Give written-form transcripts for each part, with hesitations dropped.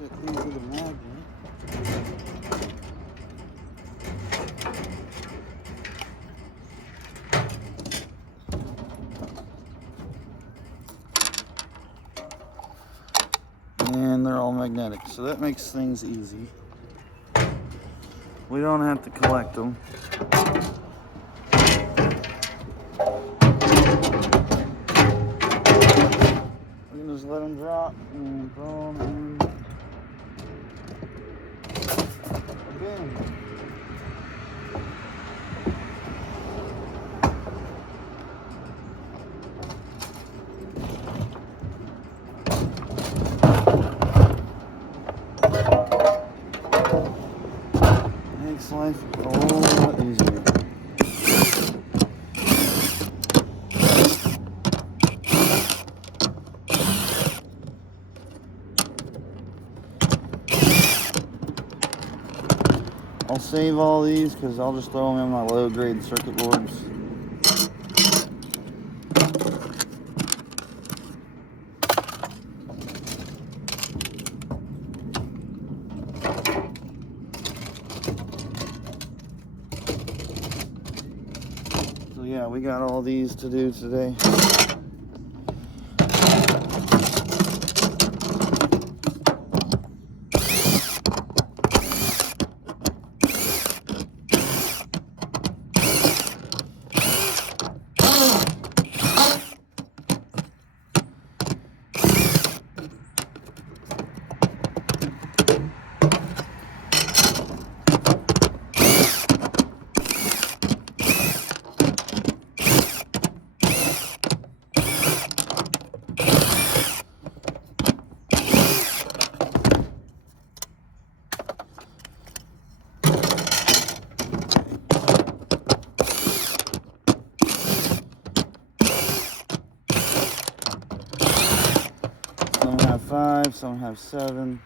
it into the magnet. And they're all magnetic, so that makes things easy. We don't have to collect them. We can just let them drop and throw them in the bin. Makes life a whole lot easier. I'll save all these because I'll just throw them in my low-grade circuit boards. So yeah, we got all these to do today. Some have 5, some have 7.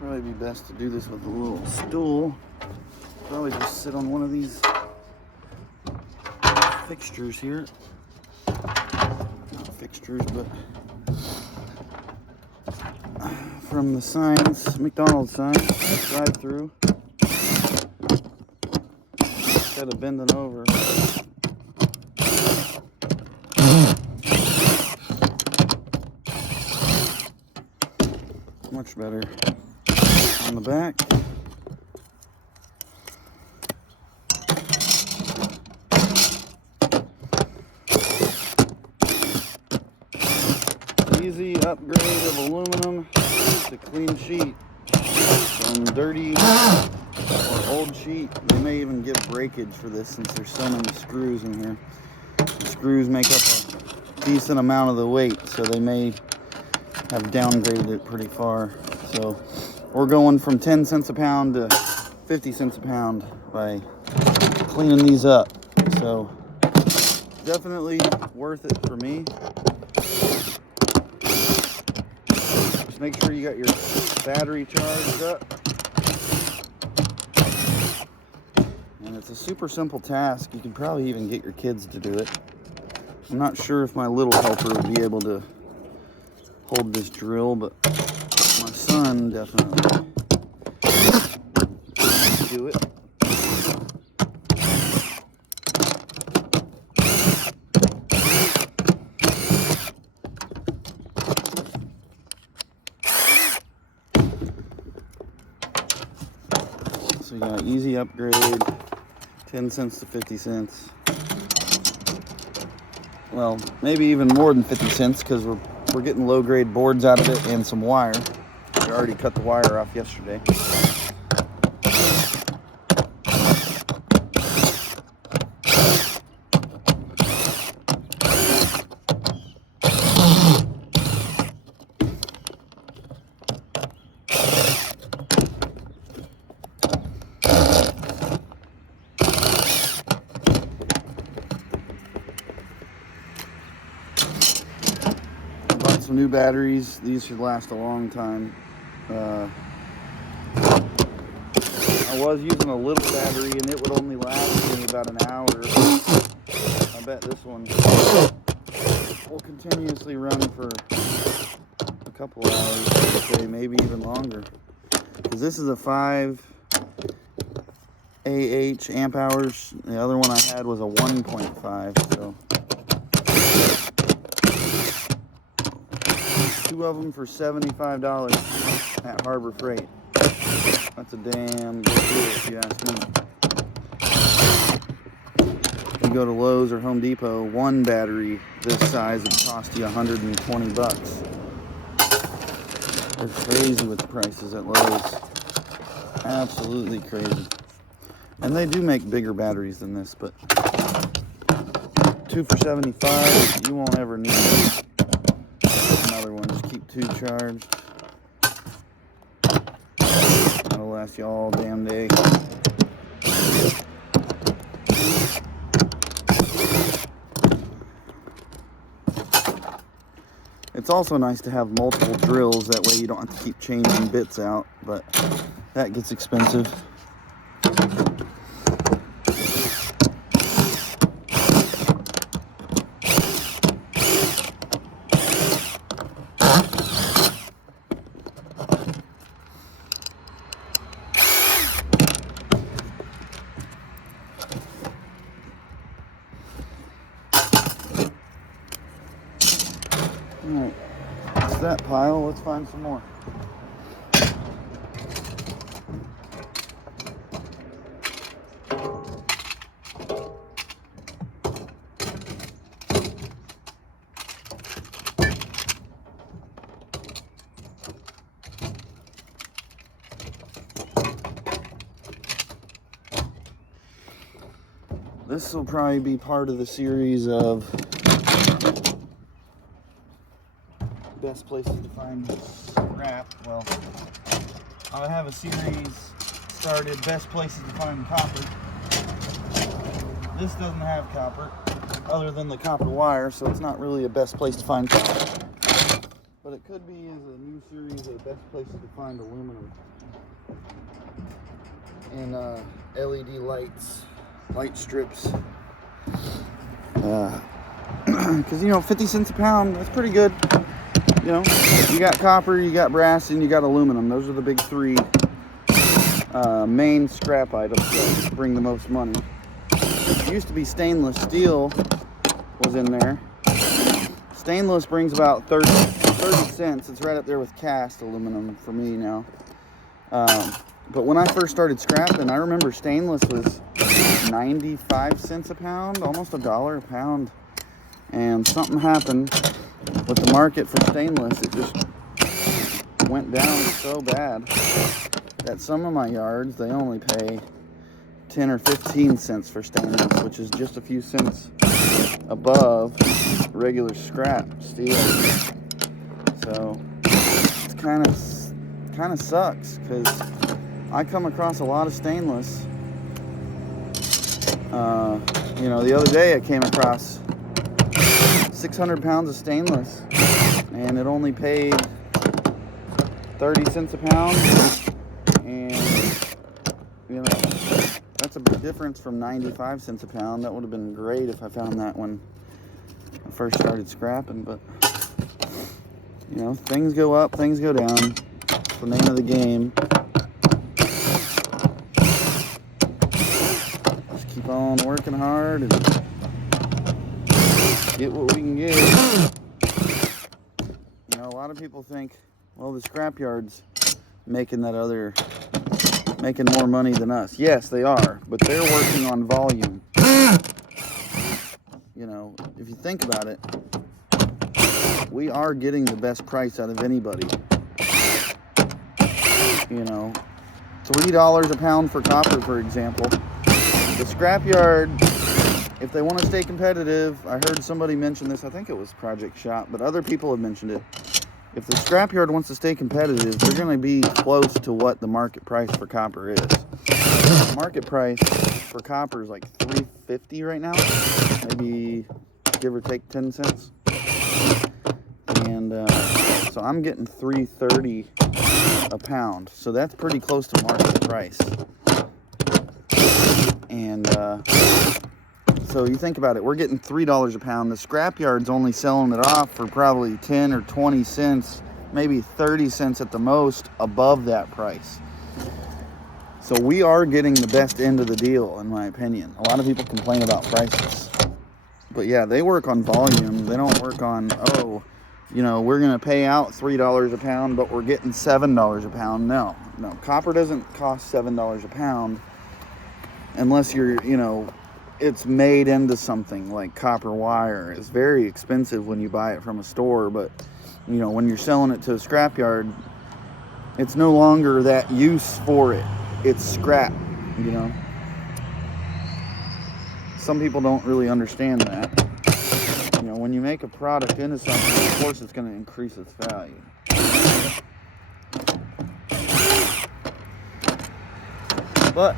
Probably be best to do this with a little stool. Probably just sit on one of these fixtures here. Not fixtures, but from the signs, McDonald's sign, drive-through. Instead of bending over. Much better. On the back. Easy upgrade of aluminum to clean sheet. From dirty or old sheet. They may even give breakage for this since there's so many screws in here. The screws make up a decent amount of the weight, so they may have downgraded it pretty far. So we're going from 10 cents a pound to 50 cents a pound by cleaning these up. So definitely worth it for me. Just make sure you got your battery charged up. And it's a super simple task. You can probably even get your kids to do it. I'm not sure if my little helper would be able to hold this drill, but my son definitely do it. So you got an easy upgrade, 10 cents to 50 cents. Well, maybe even more than 50 cents because we're getting low-grade boards out of it and some wire. We already cut the wire off yesterday. some new batteries. These should last a long time. I was using a little battery and it would only last me about an hour. I bet this one will continuously run for a couple hours, okay, maybe even longer. Because this is a 5 AH amp hours. The other one I had was a 1.5, so 2 of them for $75 at Harbor Freight. That's a damn good deal if you ask me. You go to Lowe's or Home Depot, one battery this size would cost you $120. They're crazy with the prices at Lowe's. Absolutely crazy. And they do make bigger batteries than this, but 2 for $75, you won't ever need another one. Just keep 2 charged. That'll last you all damn day. It's also nice to have multiple drills, that way you don't have to keep changing bits out, but that gets expensive. Alright, that's that pile. Let's find some more. This will probably be part of the series of best places to find scrap. Well, I have a series started, best places to find copper. This doesn't have copper other than the copper wire, so it's not really a best place to find copper, but it could be as a new series of best places to find aluminum and LED lights, light strips, because you know, 50 cents a pound, that's pretty good. You know, you got copper, you got brass, and you got aluminum. Those are the big 3 main scrap items that bring the most money. It used to be stainless steel was in there. Stainless brings about 30 cents. It's right up there with cast aluminum for me now. But when I first started scrapping, I remember stainless was 95 cents a pound, almost $1 a pound. And something happened with the market for stainless. It just went down so bad that some of my yards, they only pay 10 or 15 cents for stainless, which is just a few cents above regular scrap steel. So it's kind of sucks, because I come across a lot of stainless. You know, the other day I came across 600 pounds of stainless, and it only paid 30 cents a pound, and you know, that's a big difference from 95 cents a pound. That would have been great if I found that when I first started scrapping, but you know, things go up, things go down. It's the name of the game. Just keep on working hard and get what we can get. You know, a lot of people think, well, the scrapyard's making more money than us. Yes, they are, but they're working on volume. You know, if you think about it, we are getting the best price out of anybody. You know, $3 a pound for copper, for example. The scrapyard, if they want to stay competitive, I heard somebody mention this, I think it was Project Shop, but other people have mentioned it. If the scrapyard wants to stay competitive, they're going to be close to what the market price for copper is. The market price for copper is like $3.50 right now, maybe give or take 10 cents. And So I'm getting $3.30 a pound. So that's pretty close to market price. And so you think about it, we're getting $3 a pound. The scrapyard's only selling it off for probably 10 or 20 cents, maybe 30 cents at the most above that price. So we are getting the best end of the deal, in my opinion. A lot of people complain about prices. But yeah, they work on volume. They don't work on, oh, you know, we're going to pay out $3 a pound, but we're getting $7 a pound. No, copper doesn't cost $7 a pound unless you're, you know, it's made into something like copper wire. It's very expensive when you buy it from a store, but, you know, when you're selling it to a scrapyard, it's no longer that use for it. It's scrap, you know. Some people don't really understand that. You know, when you make a product into something, of course it's going to increase its value. But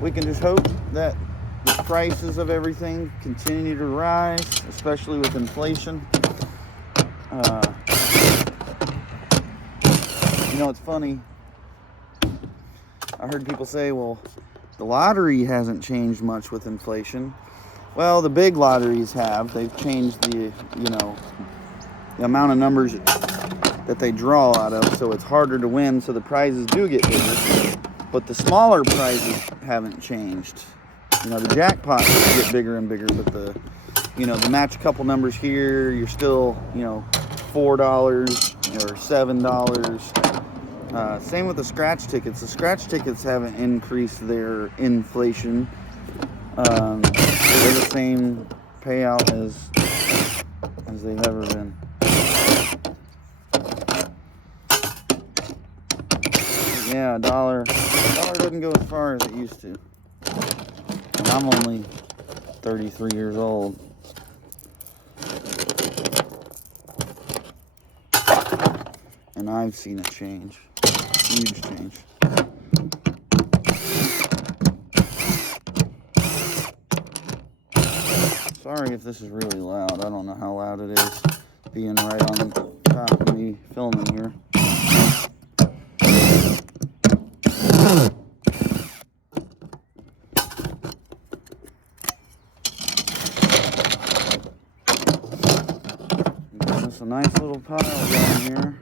we can just hope that the prices of everything continue to rise, especially with inflation. You know, it's funny. I heard people say, well, the lottery hasn't changed much with inflation. Well, the big lotteries have. They've changed the, you know, the amount of numbers that they draw out of, so it's harder to win, so the prizes do get bigger. But the smaller prizes haven't changed. You know, the jackpots get bigger and bigger, but the, you know, the match a couple numbers here, you're still, you know, $4 or $7. Same with the scratch tickets. The scratch tickets haven't increased their inflation. They're the same payout as they've ever been. Yeah, $1 doesn't go as far as it used to. And I'm only 33 years old. And I've seen it change. Huge change. Sorry if this is really loud. I don't know how loud it is being right on top of me filming here. It's a nice little pile down here.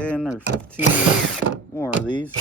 10 or 15 more of these.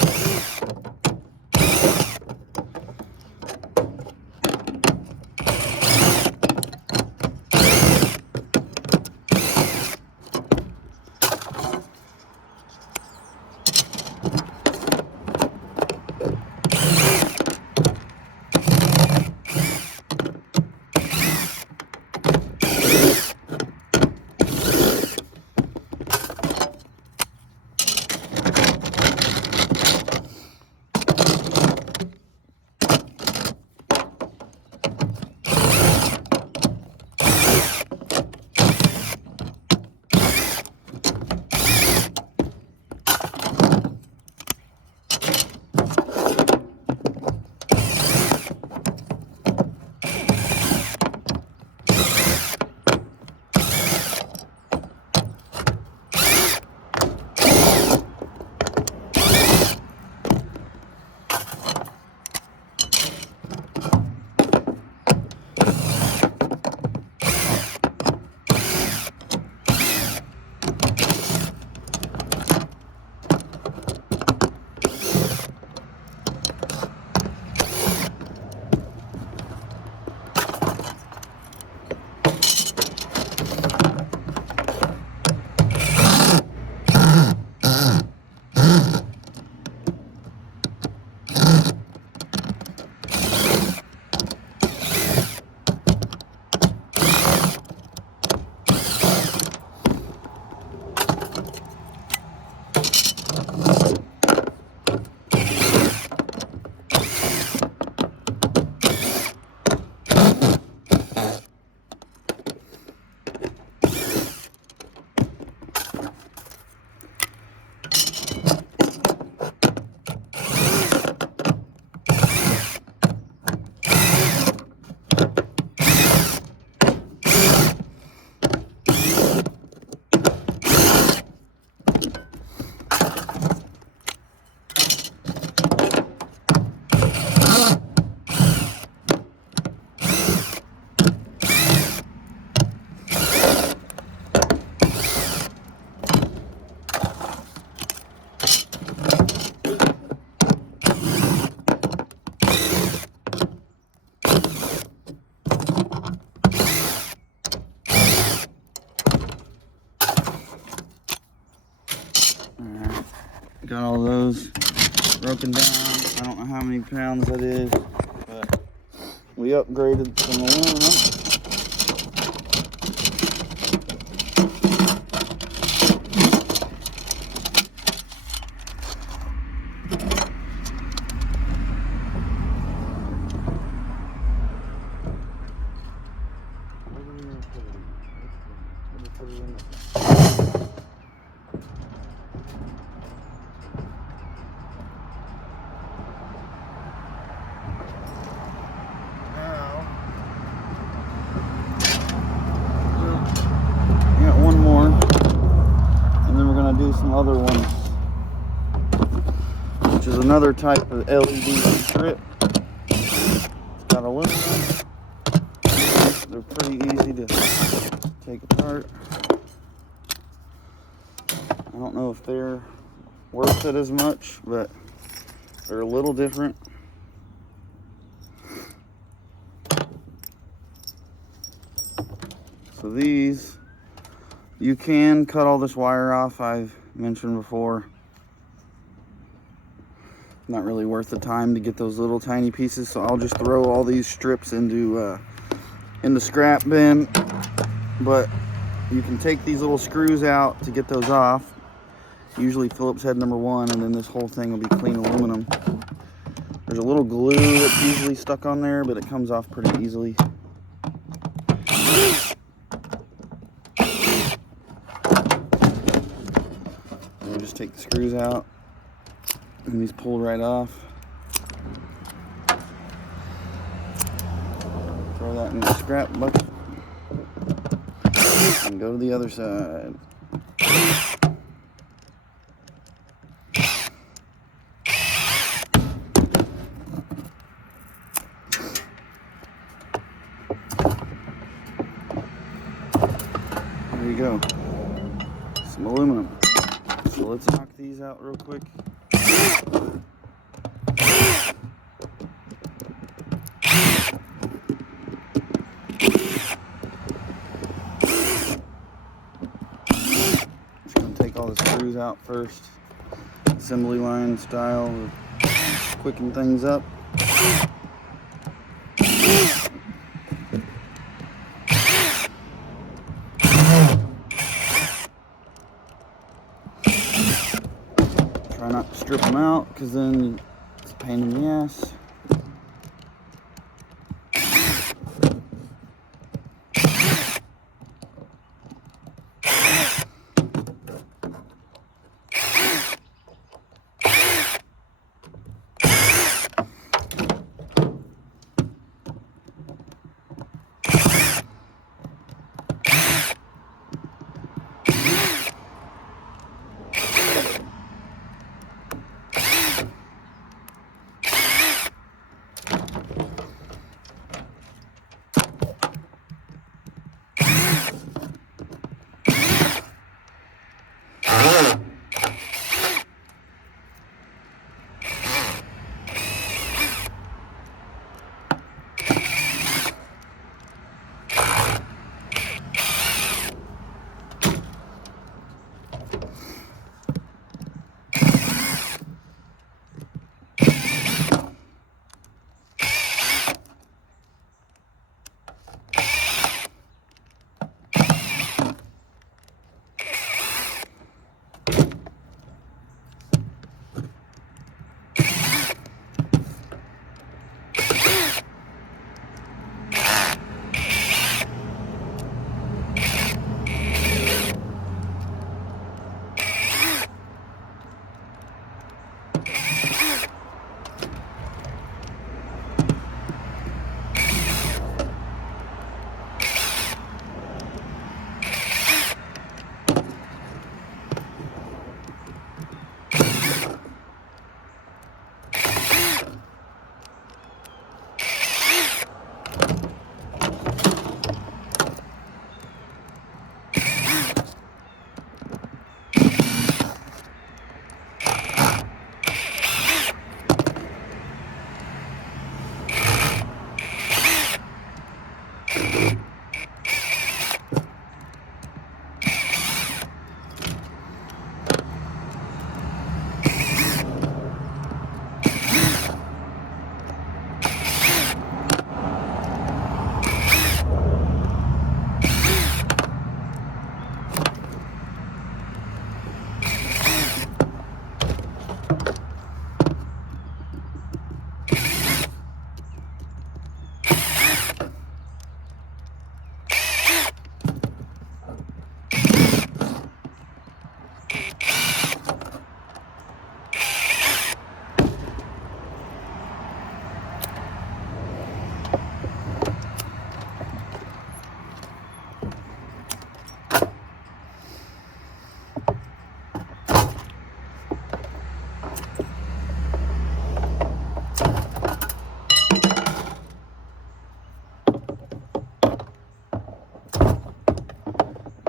Got all those broken down. I don't know how many pounds that is, but we upgraded some aluminum. One more, and then we're going to do some other ones, which is another type of LED strip. It's got aluminum. They're pretty easy to take apart. I don't know if they're worth it as much, but they're a little different. So these, you can cut all this wire off, I've mentioned before. Not really worth the time to get those little tiny pieces, so I'll just throw all these strips into scrap bin. But you can take these little screws out to get those off. Usually Phillips head number 1, and then this whole thing will be clean aluminum. There's a little glue that's usually stuck on there, but it comes off pretty easily. Just take the screws out, and these pull right off. Throw that in the scrap bucket and go to the other side. There you go. Some aluminum. So let's knock these out real quick. Just gonna take all the screws out first. Assembly line style, quicken things up. Try not to strip them out, because then it's a pain in the ass.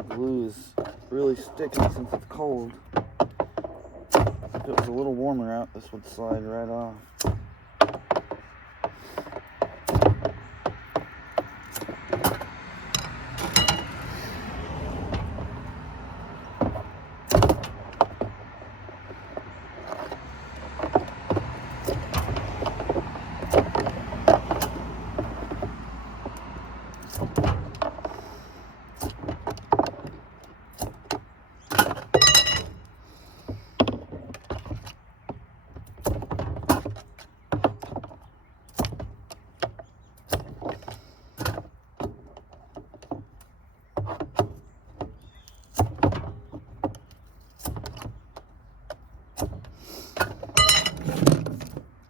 Glue is really sticky since it's cold. If it was a little warmer out, this would slide right off.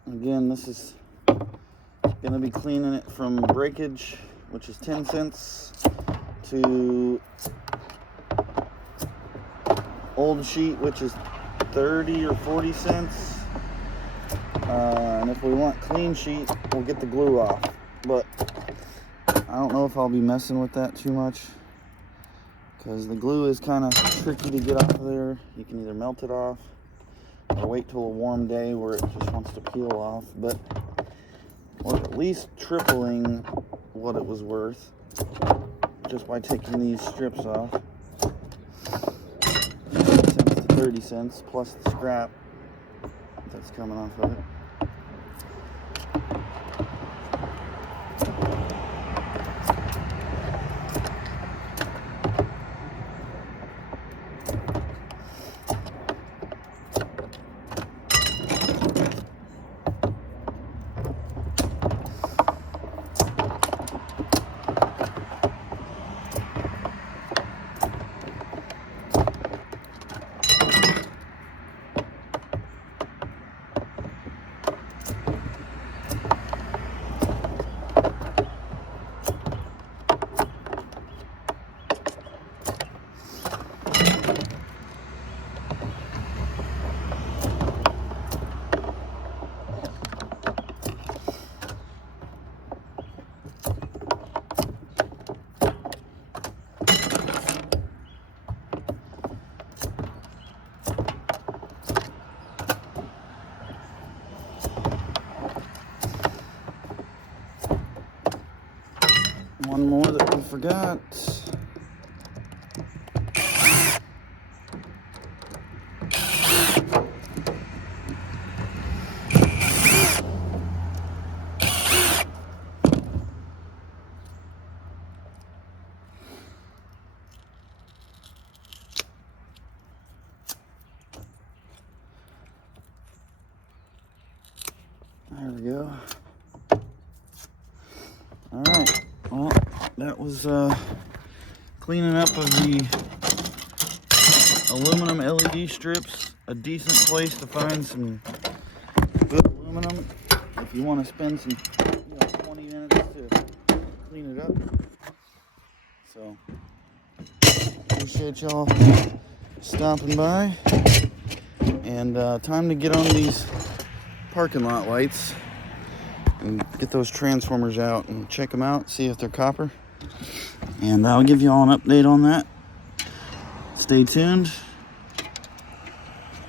Again, this is going to be cleaning it from breakage, which is 10 cents, to old sheet, which is 30 or 40 cents. And if we want clean sheet, we'll get the glue off. But I don't know if I'll be messing with that too much, because the glue is kind of tricky to get off of there. You can either melt it off or wait till a warm day where it just wants to peel off, but we're at least tripling what it was worth just by taking these strips off. 10 cents to 30 cents plus the scrap that's coming off of it. One more that we forgot. There we go. All right. Well, that was cleaning up of the aluminum LED strips. A decent place to find some good aluminum if you want to spend some 20 minutes to clean it up. So, appreciate y'all stopping by. And time to get on these parking lot lights and get those transformers out and check them out, see if they're copper. And I'll give you all an update on that. Stay tuned.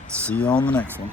See you all in the next one.